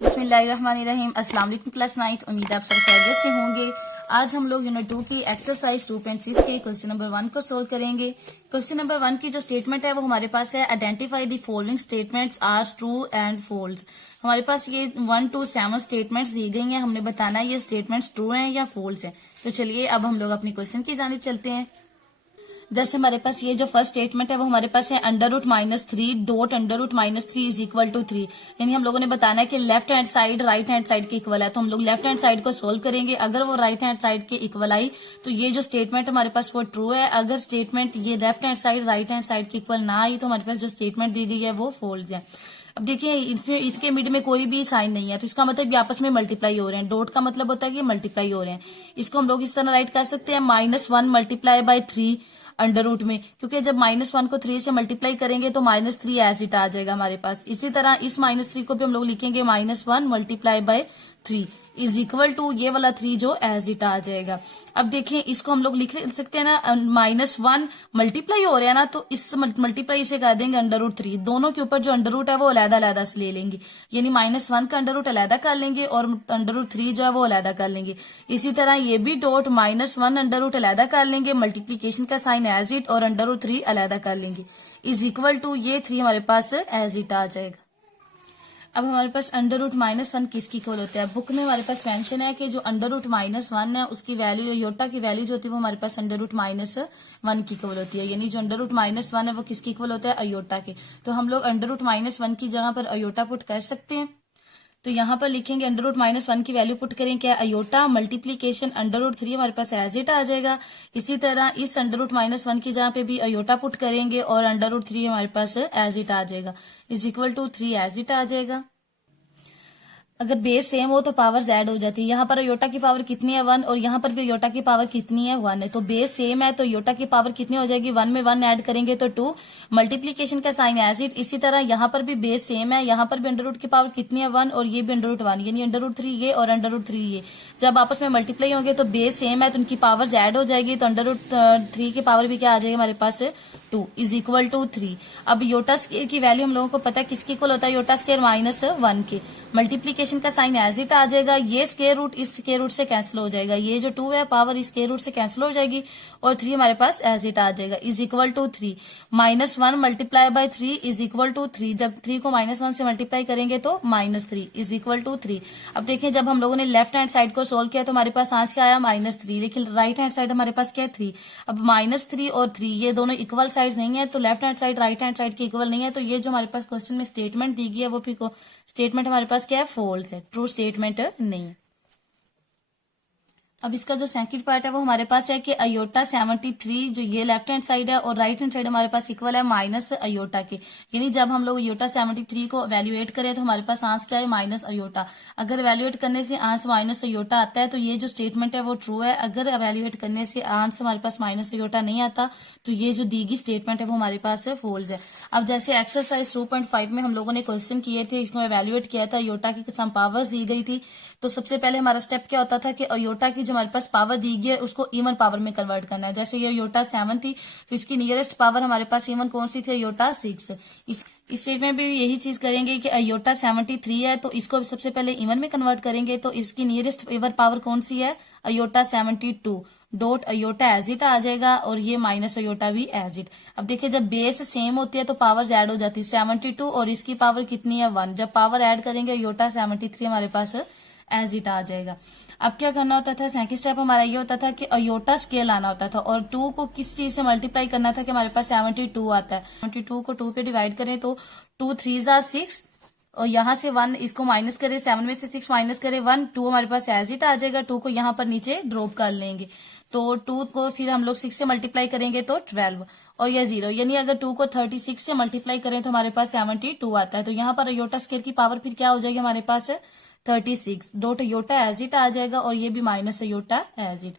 बिस्मिल्लाहिर्रहमानिर्रहीम। अस्सलाम वालेकुम क्लास 9। उम्मीद है आप सब खैरियत से होंगे। आज हम लोग यूनिट 2 की एक्सरसाइज 2.6 के क्वेश्चन नंबर 1 को सोल्व करेंगे। क्वेश्चन नंबर 1 की जो स्टेटमेंट है वो हमारे पास है, identify the following statements are true and false. हमारे पास ये 1 to 7 स्टेटमेंट्स दी गई हैं। हमने बताना है ये स्टेटमेंट्स ट्रू हैं या फॉल्स हैं। तो चलिए अब हम लोग अपनी क्वेश्चन की जानिब चलते हैं। जैसे हमारे पास ये जो फर्स्ट स्टेटमेंट है वो हमारे पास है √-3 डॉट √-3 इज इक्वल टू 3। यानी हम लोगों ने बताना है कि left hand side right hand side के इक्वल है। तो हम लोग लेफ्ट हैंड साइड को सोल्व करेंगे। अगर वो राइट हैंड साइड के इक्वल आई तो ये जो स्टेटमेंट हमारे पास वो ट्रू है। अगर स्टेटमेंट ये left hand side right hand side के इक्वल ना आई तो हमारे पास जो स्टेटमेंट दी गई है वो फॉल्स है। अब देखिए इसके मिड में कोई भी साइन नहीं है तो इसका मतलब ये आपस में मल्टीप्लाई हो रहे हैं। डॉट का मतलब होता है कि मल्टीप्लाई हो रहे हैं। इसको हम लोग इस तरह राइट कर सकते हैं -1 मल्टीप्लाई बाय 3 अंडर रूट में, क्योंकि जब -1 को 3 से मल्टीप्लाई करेंगे तो -3 एज इट आ जाएगा हमारे पास। इसी तरह इस -3 को भी हम लोग लिखेंगे -1 multiply by 3 is equal to ये वाला 3 जो एज इट आ जाएगा। अब देखें इसको हम लोग लिख सकते हैं ना, -1 मल्टीप्लाई हो रहा है ना तो इस मल्टीप्लाई से कर देंगे √3। दोनों के ऊपर जो अंडर रूट है वो अलग-अलग से ले लेंगे। यानी -1 का अंडर रूट अलग कर लेंगे और √3 जो है वो अलग कर लेंगे। इसी तरह ये भी डॉट -1 अंडर रूट अलग कर लेंगे, मल्टीप्लीकेशन का साइन एज इट और √3 अलग कर लेंगे इज इक्वल टू ये 3 हमारे पास एज इट आ जाएगा। अब हमारे पास √-1 किसकी इक्वल होता है? बुक में हमारे पास मेंशन है कि जो √-1 है उसकी वैल्यू योटा की वैल्यू जो होती है वो हमारे पास √-1 की इक्वल होती है। यानी जो √-1 है वो किसकी इक्वल होता है? अयोटा के। तो हम लोग √-1 की जगह पर अयोटा पुट कर सकते हैं। तो यहाँ पर लिखेंगे √-1 की वैल्यू पुट करें क्या? अयोटा मल्टीप्लीकेशन √3 हमारे पास एज इट आ जाएगा। इसी तरह इस √-1 की जगह पे भी अयोटा पुट करेंगे और √3 हमारे पास एज इट आ जाएगा is equal to 3 as it आ जाएगा। अगर बेस सेम हो तो पावर्स ऐड हो जाती है। यहाँ पर योटा की पावर कितनी है? 1 और यहाँ पर भी योटा की पावर कितनी है? 1 है। तो बेस सेम है तो योटा की पावर कितनी हो जाएगी? 1 में 1 ऐड करेंगे तो 2, मल्टीप्लीकेशन का साइन एज इट। इसी तरह यहाँ पर भी बेस सेम है, यहाँ पर भी अंडर रूट की पावर कितनी है? 1 और ये भी √1 यानी √3 ये और √3 ये। जब आपस में मल्टीप्लाई होंगे तो बेस सेम है तो उनकी पावर्स ऐड हो जाएगी। तो √3 की पावर भी क्या आ जाएगी हमारे पास? 2 इज इक्वल टू 3। अब योटा स्क्वायर की वैल्यू हम लोगों को पता है किसकी इक्वल होता है? योटा स्क्वायर -1 के। मल्टीप्लीकेशन का साइन एज इट आ जाएगा। ये स्क्वायर रूट इस स्क्वायर रूट से कैंसिल हो जाएगा। ये जो 2 है पावर इस स्क्वायर रूट से कैंसिल हो जाएगी और 3 हमारे पास एज इट आ जाएगा is equal to 3। -1 multiply by 3 is equal to 3। जब 3 को -1 से मल्टीप्लाई करेंगे तो -3 इज इक्वल टू 3। अब देखिए जब हम लोगों ने लेफ्ट हैंड साइड को सोल्व किया तो हमारे पास आंसर क्या आया? -3। लेकिन राइट हैंड साइड हमारे पास क्या है? 3। अब -3 और 3 ये दोनों इक्वल साइड नहीं है तो left hand side right hand side के इक्वल नहीं है। तो ये जो हमारे पास क्वेश्चन में स्टेटमेंट दी गई है वो फिर स्टेटमेंट हमारे पास क्या है? फॉल्स है, ट्रू स्टेटमेंट नहीं है। अब इसका जो सेकंड पार्ट है वो हमारे पास है कि अयोटा 73 जो ये लेफ्ट हैंड साइड है और राइट हैंड साइड हमारे पास इक्वल है माइनस अयोटा के। यानी जब हम लोग अयोटा 73 को वैल्यूएट करें तो हमारे पास आंसर क्या है? Minus iota. अगर वैल्यूएट करने से आंसर माइनस अयोटा आता है तो ये जो स्टेटमेंट है वो ट्रू है। अगर वैल्यूएट करने से आंसर हमारे पास माइनस अयोटा नहीं आता तो ये जो दी गई स्टेटमेंट है वो हमारे पास फॉल्स है। अब जैसे एक्सरसाइज 2.5 में हम लोगों ने क्वेश्चन किए थे, इसमें वैल्यूएट किया था, अयोटा की सम पावर्स दी गई थी। तो सबसे पहले हमारा स्टेप क्या होता था कि अयोटा की जो हमारे पास पावर दी गई है उसको इवन पावर में कन्वर्ट करना है। जैसे ये अयोटा 7 थी तो इसकी नियरेस्ट पावर हमारे पास इवन कौन सी थी? अयोटा 6। इस स्टेट में भी यही चीज करेंगे कि अयोटा 73 है तो इसको सबसे पहले इवन में कन्वर्ट करेंगे। तो इसकी नियरेस्ट इवन पावर कौन सी है? Iota 72 dot iota as it आ जाएगा और ये माइनस अयोटा भी एज इट। अब देखिए जब बेस सेम होती है तो पावर्स ऐड हो जाती है। 72 और इसकी पावर कितनी है? 1। जब पावर ऐड करेंगे अयोटा 73 हमारे पास एज इट आ जाएगा। अब क्या करना होता था? सेकंड स्टेप हमारा ये होता था कि अयोटा स्केल लाना होता था और 2 को किस चीज से मल्टीप्लाई करना था कि हमारे पास 72 आता है। 72 को 2 पे डिवाइड करें तो 2 3 6 और यहाँ से 1 इसको माइनस करें, 7 में से 6 माइनस करें 1, 2 हमारे पास एज इट आ जाएगा। 2 को यहाँ पर नीचे ड्रॉप कर लेंगे तो 2 को फिर हम लोग 6 से मल्टीप्लाई करेंगे तो 12 और ये 0। यानी अगर 2 को 36 से मल्टीप्लाई करें तो हमारे पास 72 आता है। तो यहाँ पर अयोटा स्केल की पावर फिर क्या हो जाएगी हमारे पास? 36 डॉट अयोटा एज इट आ जाएगा और ये भी माइनस अयोटा एज इट।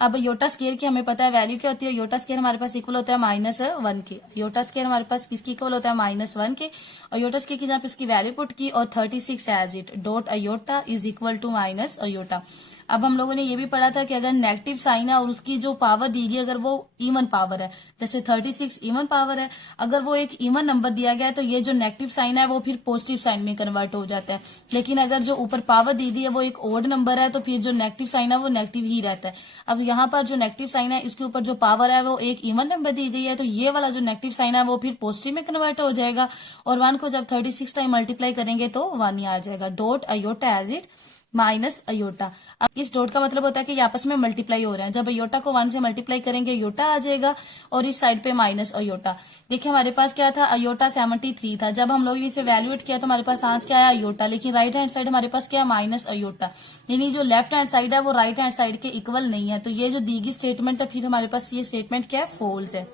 अब अयोटा स्केयर की हमें पता है वैल्यू क्या होती है। अयोटा स्केयर हमारे पास इक्वल होता है -1 के। अयोटा स्केयर हमारे पास किसकी इक्वल होता है? -1 के। अयोटा स्केयर की जहाँ पे इसकी वैल्यू पुट की और 36 as it dot iota is equal to minus iota. अब हम लोगों ने ये भी पढ़ा था कि अगर नेगेटिव साइन है और उसकी जो पावर दी गई अगर वो इवन पावर है, जैसे 36 इवन पावर है, अगर वो एक इवन नंबर दिया गया है तो ये जो नेगेटिव साइन है वो फिर पॉजिटिव साइन में कन्वर्ट हो जाता है। लेकिन अगर जो ऊपर पावर दी है वो एक ओड नंबर है तो फिर जो नेगेटिव साइन है वो नेगेटिव ही रहता है। अब यहाँ पर जो नेगेटिव साइन है इसके ऊपर जो पावर है वो एक इवन नंबर दी गई है तो ये वाला जो नेगेटिव साइन है वो फिर पॉजिटिव में कन्वर्ट हो जाएगा और 1 को जब 36 टाइम मल्टीप्लाई करेंगे तो 1 ही आ जाएगा। Dot iota as it minus iota. अब इस डॉट का मतलब होता है कि ये आपस में मल्टीप्लाई हो रहे हैं। जब अयोटा को 1 से मल्टीप्लाई करेंगे अयोटा आ जाएगा और इस साइड पे माइनस अयोटा। देखिए हमारे पास क्या था, अयोटा 73 था। जब हम लोग इसे वैल्यूएट किया तो हमारे पास आंसर क्या आया, अयोटा। लेकिन राइट हैंड साइड हमारे पास क्या, माइनस अयोटा। यानी जो लेफ्ट हैंड साइड है वो राइट हैंड साइड के इक्वल नहीं है। तो ये जो दी गई स्टेटमेंट है फिर हमारे पास ये स्टेटमेंट क्या है, फॉल्स है।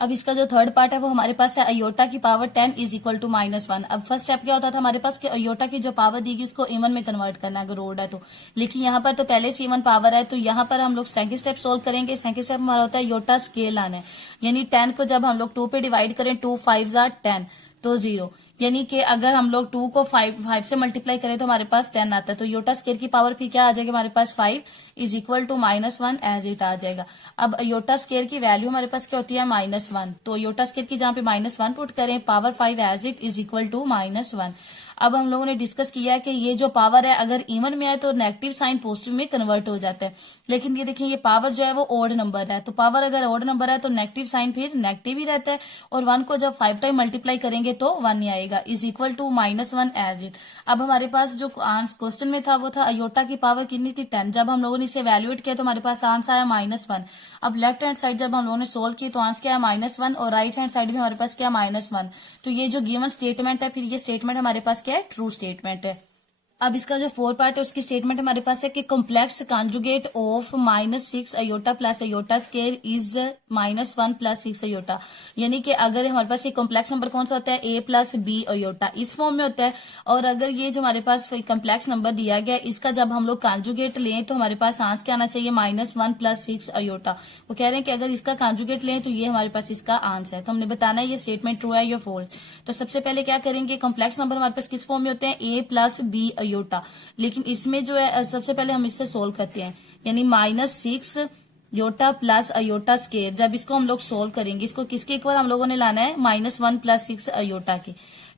अब इसका जो थर्ड पार्ट है वो हमारे पास है अयोटा की पावर 10 इज इक्वल टू -1। अब फर्स्ट स्टेप क्या होता था हमारे पास कि अयोटा की जो पावर दी गई उसको इवन में कन्वर्ट करना है अगर ओड है तो। लेकिन यहाँ पर तो पहले से इवन पावर है तो यहाँ पर हम लोग सेकंड स्टेप सोल्व करेंगे। सेकंड स्टेप हमारा होता है अयोटा स्केल आना है। यानी 10 को जब हम लोग 2 पे डिवाइड करें, 2 5 10 तो 0। यानी कि अगर हम लोग 2 को 5 से मल्टीप्लाई करें तो हमारे पास 10 आता है। तो अयोटा स्केयर की पावर फिर क्या आ जाएगी हमारे पास, 5 is equal to -1 as it आ जाएगा। अब अयोटा स्केयर की वैल्यू हमारे पास क्या होती है, -1। तो अयोटा स्केयर की जहां पे -1 पुट करें, power 5 as it is equal to -1। अब हम लोगों ने डिस्कस किया है कि ये जो पावर है अगर इवन में है तो नेगेटिव साइन पॉजिटिव में कन्वर्ट हो जाता है। लेकिन ये देखिए ये पावर जो है वो ओड नंबर है। तो पावर अगर ओड नंबर है तो नेगेटिव साइन फिर नेगेटिव ही रहता है और 1 को जब 5 टाइम मल्टीप्लाई करेंगे तो 1 ही आएगा, is equal to -1 as it. अब हमारे पास जो क्वेश्चन में था वो था अयोटा की पावर कितनी थी, 10। जब हम लोगों ने इसे वैल्यूएट किया तो हमारे पास आंसर आया -1। अब लेफ्ट हैंड साइड जब हम लोगों ने सोल्व की तो आंसर क्या है, -1 और राइट हैंड साइड में हमारे पास क्या, -1। तो ये जो गिवन स्टेटमेंट है फिर ये स्टेटमेंट हमारे पास क्या है, ट्रू स्टेटमेंट है। अब इसका जो 4 पार्ट है उसकी स्टेटमेंट हमारे पास है कि complex conjugate of -6 iota plus iota square is -1 plus 6 iota. यानी कि अगर हमारे पास ये कॉम्प्लेक्स नंबर कौन सा होता है, a प्लस b अयोटा, इस फॉर्म में होता है। और अगर ये जो हमारे पास कॉम्प्लेक्स नंबर दिया गया इसका जब हम लोग कॉन्जुगेट लें तो हमारे पास आंसर क्या आना चाहिए, -1 प्लस 6 अयोटा। वो कह रहे हैं कि अगर इसका कॉन्जुगेट लें तो ये हमारे पास इसका आंसर है। तो हमने बताना है ये स्टेटमेंट ट्रू है या फॉल्स। तो सबसे पहले क्या करेंगे, कॉम्प्लेक्स नंबर हमारे पास किस फॉर्म में होते हैं, a प्लस b अयोटा। लेकिन इसमें जो है सबसे पहले हम इससे सोल्व करते हैं। यानी -6 योटा प्लस अयोटा स्केयर, जब इसको हम लोग सोल्व करेंगे इसको किसके इक्वल हम लोगों ने लाना है, -1 प्लस 6 अयोटा के।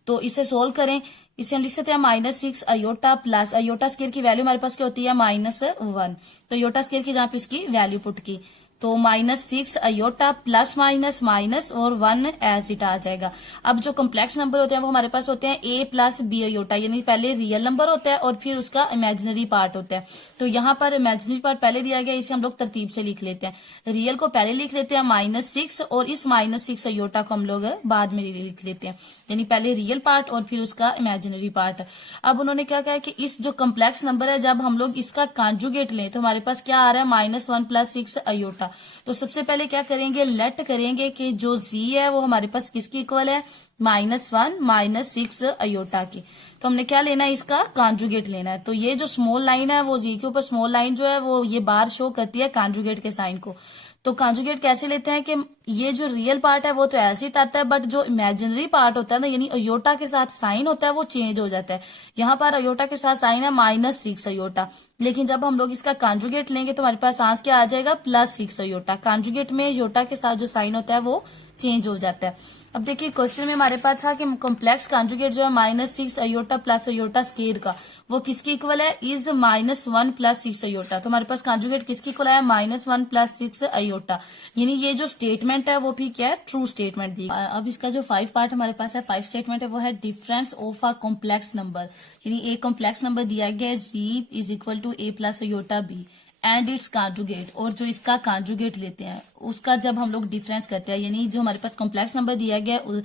तो इसे सोल्व करें, इसे हम लिख सकते हैं -6 अयोटा प्लस अयोटा स्केयर की वैल्यू हमारे पास क्या होती है, -1। तो अयोटा स्केयर की जहां पे इसकी वैल्यू पुट की तो -6 अयोटा प्लस माइनस माइनस और 1 एज इट आ जाएगा। अब जो कॉम्प्लेक्स नंबर होते हैं वो हमारे पास होते हैं a प्लस b अयोटा। यानी पहले रियल नंबर होता है और फिर उसका इमेजिनरी पार्ट होता है। तो यहाँ पर इमेजिनरी पार्ट पहले दिया गया, इसे हम लोग तरतीब से लिख लेते हैं। रियल को पहले लिख लेते हैं -6 और इस -6 अयोटा को हम लोग बाद में लिख लेते हैं। यानी पहले रियल पार्ट और फिर उसका इमेजिनरी पार्ट। अब उन्होंने क्या कहा कि इस जो कॉम्प्लेक्स नंबर है जब हम लोग इसका कॉन्जुगेट लें तो हमारे पास क्या आ रहा है, -1 प्लस 6 अयोटा। तो सबसे पहले क्या करेंगे, लेट करेंगे कि जो z है वो हमारे पास किसकी इक्वल है, -1 माइनस 6 अयोटा की। तो हमने क्या लेना है, इसका कॉन्जुगेट लेना है। तो ये जो स्मॉल लाइन है वो z के ऊपर स्मॉल लाइन जो है वो ये बार शो करती है कॉन्जुगेट के साइन को। तो कॉन्जुगेट कैसे लेते हैं कि ये जो रियल पार्ट है वो तो ऐसे ही आता है, बट जो इमेजिनरी पार्ट होता है ना, यानी अयोटा के साथ साइन होता है वो चेंज हो जाता है। यहाँ पर अयोटा के साथ साइन है -6 अयोटा, लेकिन जब हम लोग इसका कॉन्जुगेट लेंगे तो हमारे पास आंसर क्या आ जाएगा, +6 अयोटा। कॉन्जुगेट में अयोटा के साथ जो साइन होता है वो चेंज हो जाता है। अब देखिए क्वेश्चन में हमारे पास था कि कॉम्प्लेक्स कॉन्जुगेट जो है -6 अयोटा प्लस अयोटा स्केयर का वो किसकी इक्वल है, इज -1 प्लस 6 अयोटा। तो हमारे पास कॉन्जुगेट किसकी इक्वल है, -1 प्लस 6 अयोटा। यानी ये जो स्टेटमेंट है वो भी क्या है, ट्रू स्टेटमेंट दी। अब इसका जो 5 पार्ट हमारे पास है, 5 स्टेटमेंट है वो है difference of a complex number. यानी एक कॉम्प्लेक्स नंबर दिया गया है z is equal to a plus iota b and its conjugate, और जो इसका कॉन्जुगेट लेते हैं उसका जब हम लोग डिफरेंस करते हैं, यानी जो हमारे पास कॉम्प्लेक्स नंबर दिया गया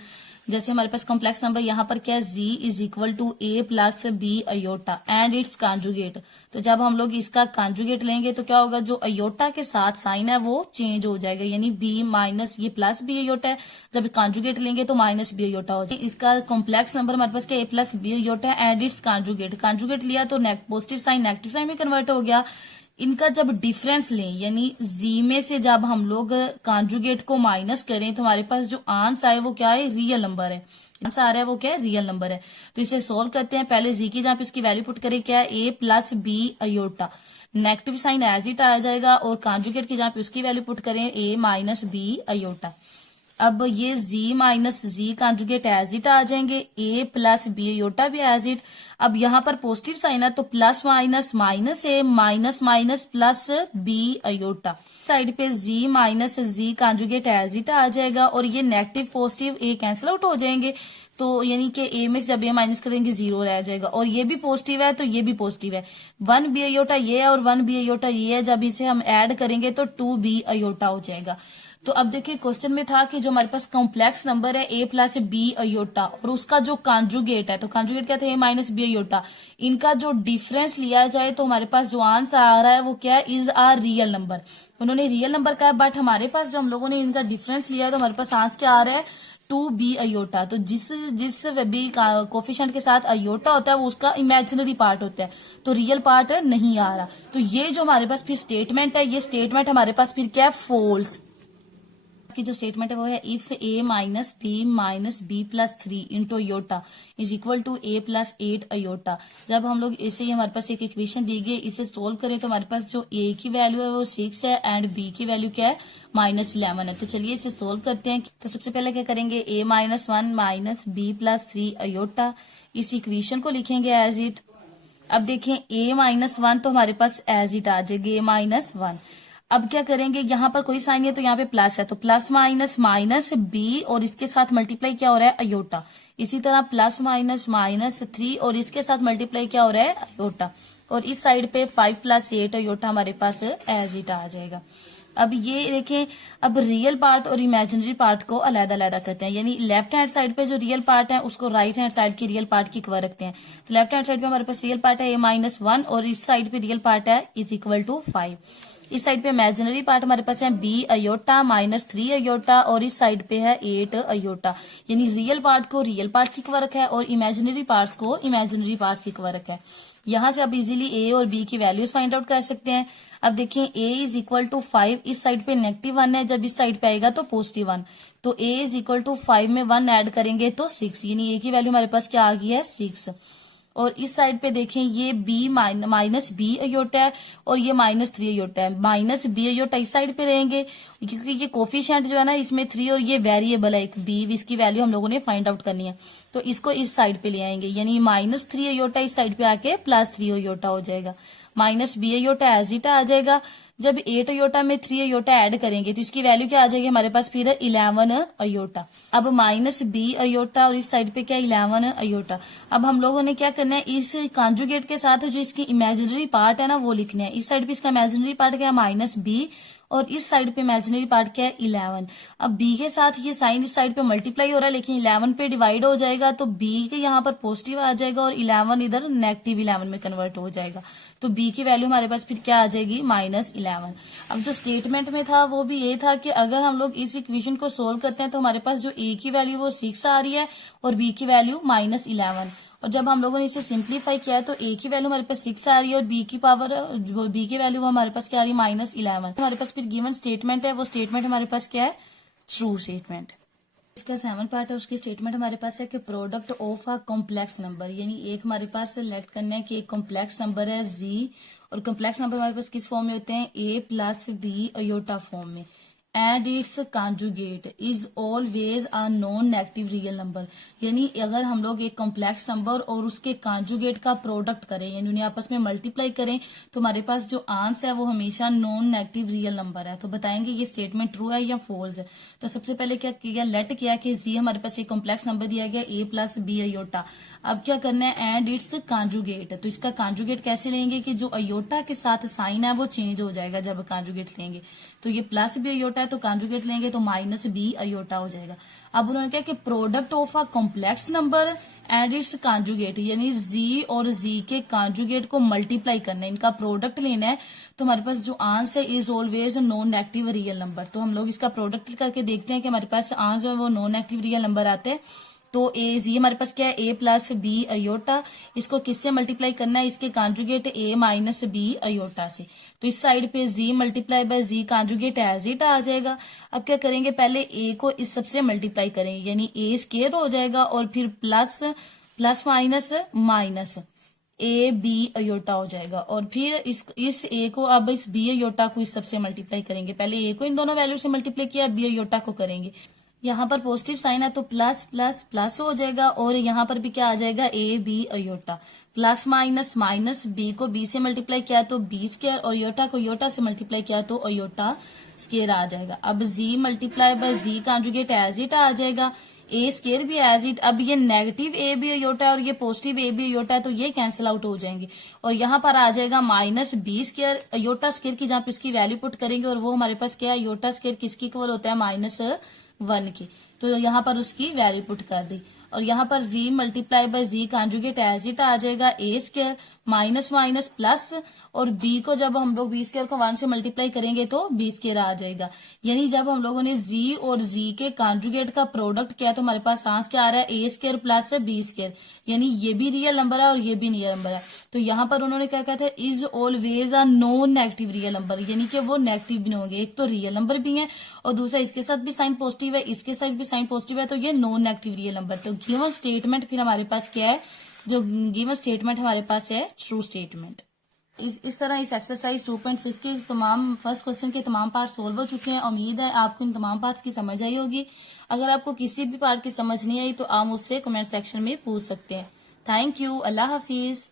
जैसे हमारे पास कॉम्प्लेक्स नंबर यहाँ पर क्या है, z is equal to a plus b iota and its conjugate. तो जब हम लोग इसका कॉन्जुगेट लेंगे तो क्या होगा, जो अयोटा के साथ साइन है वो चेंज हो जाएगा। यानी b माइनस ये प्लस b अयोटा है, जब कॉन्जुगेट लेंगे तो -b अयोटा हो जाएगा। इसका कॉम्प्लेक्स नंबर हमारे पास क्या, a plus b iota and its conjugate. Conjugate लिया तो पॉजिटिव साइन नेगेटिव साइन में कन्वर्ट हो गया। इनका जब डिफरेंस लें, यानी z में से जब हम लोग कॉन्जुगेट को माइनस करें तो हमारे पास जो आंसर आए वो क्या है, रियल नंबर है। आंसर आ रहा है वो क्या है, रियल नंबर है। तो इसे सोल्व करते हैं। पहले जी की जहाँ पे इसकी वैल्यू पुट करें, क्या है, a plus b iota, negative sign as it आ जाएगा, और कॉन्जुगेट की जहाँ पे उसकी वैल्यू पुट करें ए माइनस बी अयोटा। अब ये z minus z conjugate as it आ जाएंगे, a प्लस बी अयोटा भी एज इट। अब यहाँ पर पॉजिटिव साइन है तो plus minus minus a minus minus plus b iota. Side पे z minus z conjugate as it आ जाएगा, और ये negative positive a cancel out हो जाएंगे, तो यानी कि a में से जब a माइनस करेंगे 0 रह जाएगा, और ये भी पॉजिटिव है तो ये भी पॉजिटिव है। 1 बी अयोटा ये है और 1 बी अयोटा ये है, जब इसे हम ऐड करेंगे तो 2 बी अयोटा हो जाएगा। तो अब देखिए क्वेश्चन में था कि जो हमारे पास कॉम्प्लेक्स नंबर है ए प्लस बी अयोटा, और उसका जो कॉन्जुगेट है, तो कॉन्जुगेट क्या था, ए माइनस बी अयोटा, इनका जो डिफरेंस लिया जाए तो हमारे पास जो आंसर आ रहा है वो क्या है, इज आ रियल नंबर। उन्होंने रियल नंबर कहा है, बट हमारे पास जो हम लोगों ने इनका डिफरेंस लिया है तो हमारे पास आंसर क्या आ रहा है, 2b अयोटा। तो जिस बी कोफिशिएंट के साथ अयोटा होता है वो उसका इमेजिनरी पार्ट होता है, तो रियल पार्ट नहीं आ रहा। तो ये जो हमारे पास फिर स्टेटमेंट है, ये स्टेटमेंट हमारे पास फिर क्या है, फोल्स की जो स्टेटमेंट है वो है, if a minus b plus 3 into iota is equal to a plus 8 iota. जब हम लोग इसे हमारे पास एक इक्वेशन दी गई, इसे सोल्व करें तो हमारे पास जो a की वैल्यू है वो 6 है एंड b की वैल्यू क्या है, -11 है। तो चलिए इसे सोल्व करते हैं। तो सबसे पहले क्या करेंगे, a minus 1 minus b plus 3 iota, इस इक्वेशन को लिखेंगे एज इट। अब देखें a माइनस 1 तो हमारे पास एज इट आ जाएगी a माइनस 1। अब क्या करेंगे, यहाँ पर कोई साइन है तो यहाँ पे प्लस है, तो प्लस माइनस माइनस बी, और इसके साथ मल्टीप्लाई क्या हो रहा है, अयोटा। इसी तरह प्लस माइनस माइनस 3, और इसके साथ मल्टीप्लाई क्या हो रहा है, अयोटा। और इस साइड पे 5 प्लस 8 अयोटा हमारे पास एज इट आ जाएगा। अब ये देखें, अब रियल पार्ट और इमेजिनरी पार्ट को अलग अलग करते हैं, यानी लेफ्ट हैंड साइड पे जो रियल पार्ट है उसको राइट हैंड साइड की रियल पार्ट की इक्वल रखते हैं। तो लेफ्ट हैंड साइड पे हमारे पास रियल पार्ट है a माइनस 1, और इस साइड पे रियल पार्ट है इज इक्वल टू 5। इस साइड पे इमेजिनरी पार्ट हमारे पास है b अयोटा माइनस 3 अयोटा, और इस साइड पे है 8 अयोटा। यानी रियल पार्ट को रियल पार्ट की इक्वल रखा है और इमेजिनरी पार्ट्स को इमेजिनरी पार्ट्स की इक्वल रखा है। यहाँ से आप इजीली a और b की वैल्यूज फाइंड आउट कर सकते हैं। अब देखें a इज इक्वल टू 5, इस साइड पे -1 है, जब इस साइड पे आएगा तो +1, तो a इज इक्वल टू 5 में 1 ऐड करेंगे तो 6, यानी a की वैल्यू हमारे पास क्या आ गई है, 6। और इस साइड पे देखें ये b माइनस बी अयोटा है और ये -3 अयोटा है, माइनस बी अयोटा इस साइड पे रहेंगे, क्योंकि ये कोफिशिएंट जो है ना इसमें 3 और ये वेरिएबल है एक b, इसकी वैल्यू हम लोगों ने फाइंड आउट करनी है, तो इसको इस साइड पे ले आएंगे, यानी -3 अयोटा इस साइड पे आके +3 अयोटा हो जाएगा, minus b iota as it आ जाएगा। जब 8 अयोटा में 3 अयोटा ऐड करेंगे तो इसकी वैल्यू क्या आ जाएगी हमारे पास, फिर 11 अयोटा। अब माइनस बी अयोटा और इस साइड पे क्या 11 अयोटा। अब हम लोगों ने क्या करना है, इस कॉन्जुगेट के साथ जो इसकी इमेजिनरी पार्ट है ना वो लिखना है। इस साइड पे इसका इमेजिनरी पार्ट क्या है, -b, और इस साइड पे इमेजिनरी पार्ट क्या है, 11। अब b के साथ ये साइन इस साइड पे मल्टीप्लाई हो रहा है, लेकिन 11 पे डिवाइड हो जाएगा, तो b के यहाँ पर पॉजिटिव आ जाएगा और 11 इधर नेगेटिव 11 में कन्वर्ट हो जाएगा, तो b की वैल्यू हमारे पास फिर क्या आ जाएगी, -11। अब जो स्टेटमेंट में था वो भी ये था कि अगर हम लोग इस इक्वेशन को सोल्व करते हैं तो हमारे पास जो a की वैल्यू वो 6 आ रही है और b की वैल्यू -11, और जब हम लोगों ने इसे सिंप्लीफाई किया है तो a की वैल्यू हमारे पास 6 आ रही है और b की पावर b की वैल्यू हमारे पास क्या आ रही है, -11। हमारे पास फिर गिवन स्टेटमेंट है, वो स्टेटमेंट हमारे पास क्या है, ट्रू स्टेटमेंट। इसका 7 पार्ट है, उसकी स्टेटमेंट हमारे पास है कि product of a complex number, यानी एक हमारे पास सेलेक्ट करना है कि एक कॉम्प्लेक्स नंबर है z, और कॉम्प्लेक्स नंबर हमारे पास किस फॉर्म में होते हैं, a plus b iota form में, and its conjugate is always a non negative real number. यानी अगर हम लोग एक कॉम्प्लेक्स नंबर और उसके कॉन्जुगेट का प्रोडक्ट करें, यानी उन्हें आपस में मल्टीप्लाई करें, तो हमारे पास जो आंसर है वो हमेशा नॉन नेगेटिव रियल नंबर है। तो बताएंगे ये स्टेटमेंट ट्रू है या फॉल्स है। तो सबसे पहले क्या किया, लेट किया कि जी हमारे पास एक कॉम्प्लेक्स नंबर दिया गया a प्लस बी अयोटा। अब क्या करना है, एंड इट्स कॉन्जुगेट, तो इसका कॉन्जुगेट कैसे लेंगे कि जो अयोटा के साथ साइन है वो चेंज हो जाएगा जब कॉन्जुगेट लेंगे, तो ये प्लस बी अयोटा है तो कॉन्जुगेट लेंगे तो माइनस बी अयोटा हो जाएगा। अब उन्होंने कहा कि product of a complex number and its conjugate, यानी जी और जी के कॉन्जुगेट को मल्टीप्लाई करना है, इनका प्रोडक्ट लेना है, तो हमारे पास जो आंसर है is always non negative real number. तो हम लोग इसका प्रोडक्ट करके देखते हैं कि हमारे पास आंसर है वो नॉन नेगेटिव रियल नंबर आते हैं। तो ए जी हमारे पास क्या है, ए प्लस बी अयोटा, इसको किससे मल्टीप्लाई करना है, इसके conjugate a minus b iota से। तो इस साइड पे z multiply by z conjugate as it आ जाएगा। अब क्या करेंगे, पहले ए को इस सबसे मल्टीप्लाई करेंगे, यानी ए स्क्वायर हो जाएगा और फिर plus plus minus minus a b iota हो जाएगा, और फिर इस ए को अब इस बी अयोटा को इस सबसे मल्टीप्लाई करेंगे। पहले ए को इन दोनों वैल्यू से मल्टीप्लाई किया, बी अयोटा को करेंगे। यहाँ पर पॉजिटिव साइन है तो प्लस प्लस प्लस हो जाएगा, और यहाँ पर भी क्या आ जाएगा, a b iota, plus minus minus, b को बी से मल्टीप्लाई किया तो बी स्क्वायर, और योटा को योटा से मल्टीप्लाई किया तो अयोटा स्क्वायर आ जाएगा। अब z multiply by z conjugate as it आ जाएगा, ए स्क्वायर भी एज इट। अब ये नेगेटिव ए बी अयोटा और ये पॉजिटिव ए बी अयोटा है तो ये कैंसिल आउट हो जाएंगे, और यहाँ पर आ जाएगा minus b square iota square की, जहाँ पे इसकी वैल्यू पुट करेंगे, और वो हमारे पास क्या है, अयोटा स्क्वायर किसकी इक्वल होता है, -1 की। तो यहाँ पर उसकी वैल्यू पुट कर दी, और यहाँ पर z multiply by z conjugate as it आ जाएगा, a square minus minus plus, और बी को जब हम लोग बी स्क्वायर को 1 से मल्टीप्लाई करेंगे तो बी स्क्वायर आ जाएगा। यानी जब हम लोगों ने जी और जी के कॉन्जुगेट का प्रोडक्ट किया तो हमारे पास आंसर क्या आ रहा है, ए स्क्वायर प्लस बी स्क्वायर, यानी ये भी रियल नंबर है और ये भी रियल नंबर है। तो यहाँ पर उन्होंने क्या कहा था, is always a non negative real number, यानी कि वो नेगेटिव भी नहीं होंगे। एक तो रियल नंबर भी है और दूसरा इसके साथ भी साइन पॉजिटिव है, इसके साथ भी साइन पॉजिटिव है, तो ये नॉन नेगेटिव रियल नंबर। तो गिवन स्टेटमेंट फिर हमारे पास क्या है, जो गिवन स्टेटमेंट हमारे पास है ट्रू स्टेटमेंट। इस तरह इस एक्सरसाइज 2.6 के तमाम फर्स्ट क्वेश्चन के तमाम पार्ट सोल्व हो चुके हैं। उम्मीद है आपको इन तमाम पार्ट्स की समझ आई होगी। अगर आपको किसी भी पार्ट की समझ नहीं आई तो आप मुझसे कमेंट सेक्शन में पूछ सकते हैं। Thank you. Allah Hafiz.